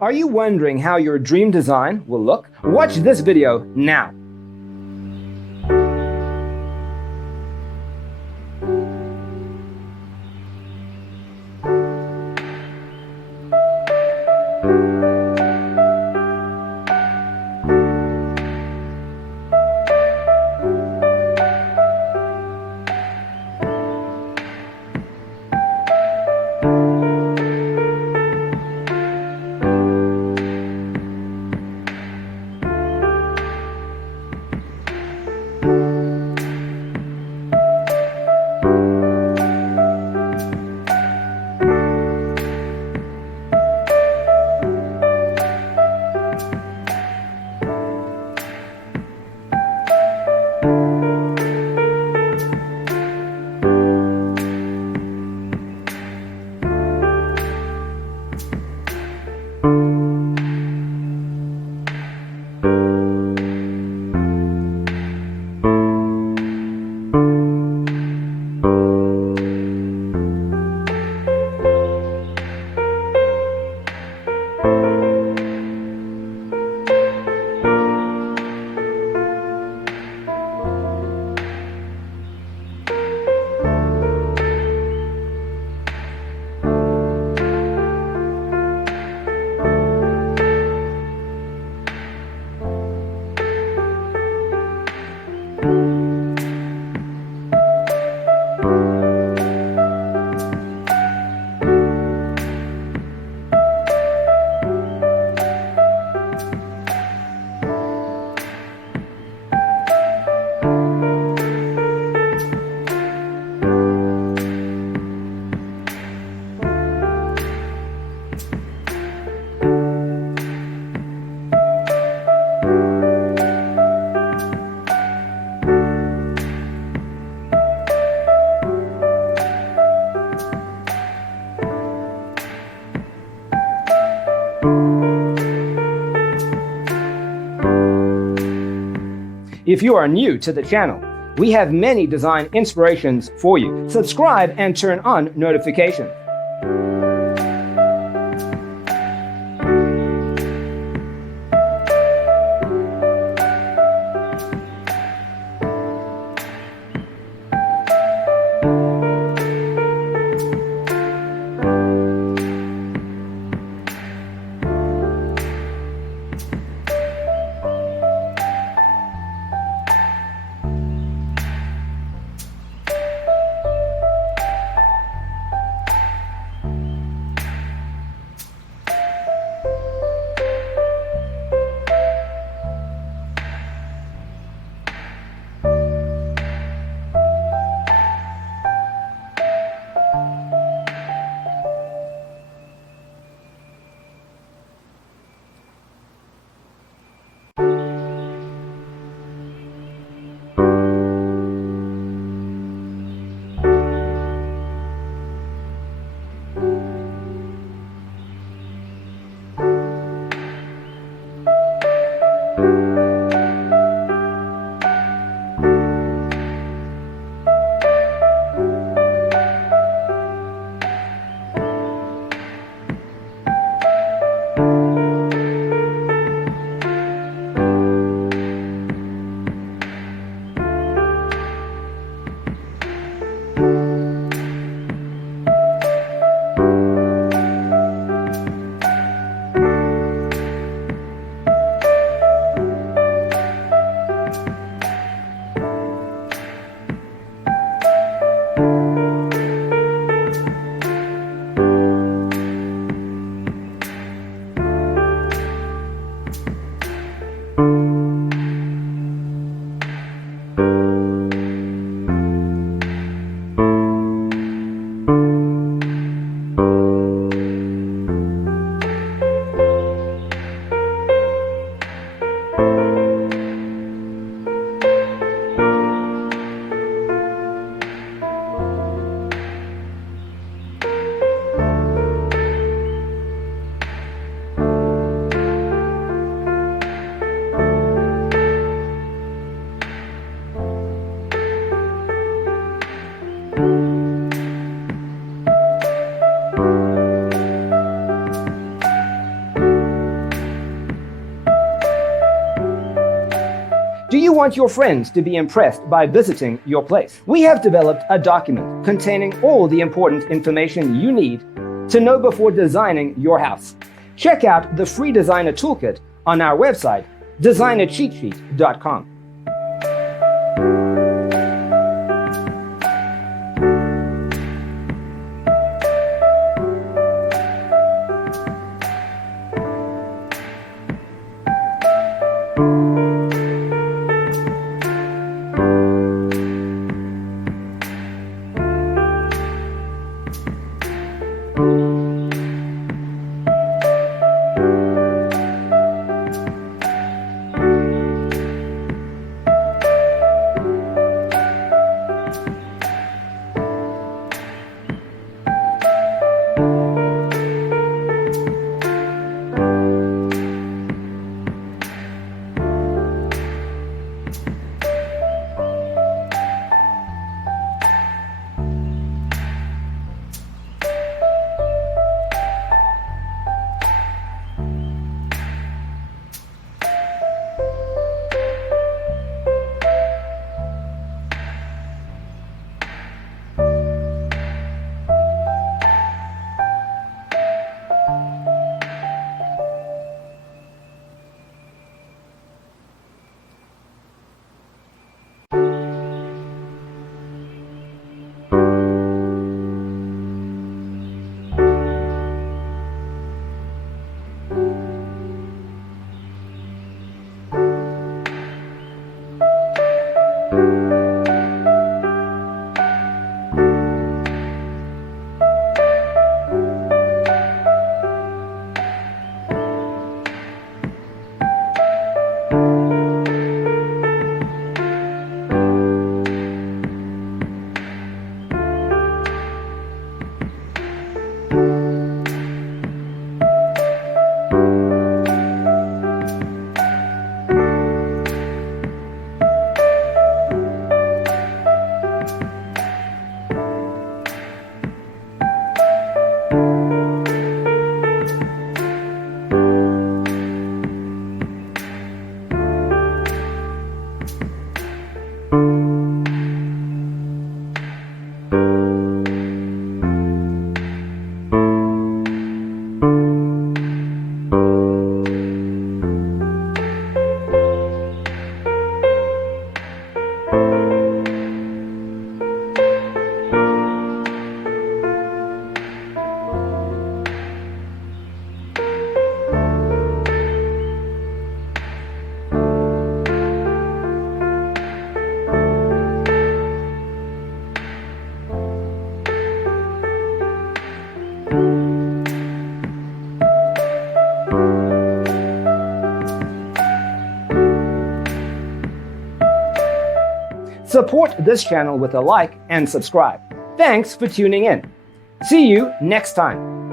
Are you wondering how your dream design will look? Watch this video now. If you are new to the channel, we have many design inspirations for you. Subscribe and turn on notifications. Do you want your friends to be impressed by visiting your place? We have developed a document containing all the important information you need to know before designing your house. Check out the free designer toolkit on our website, designercheatsheet.com. Support this channel with a like and subscribe. Thanks for tuning in. See you next time.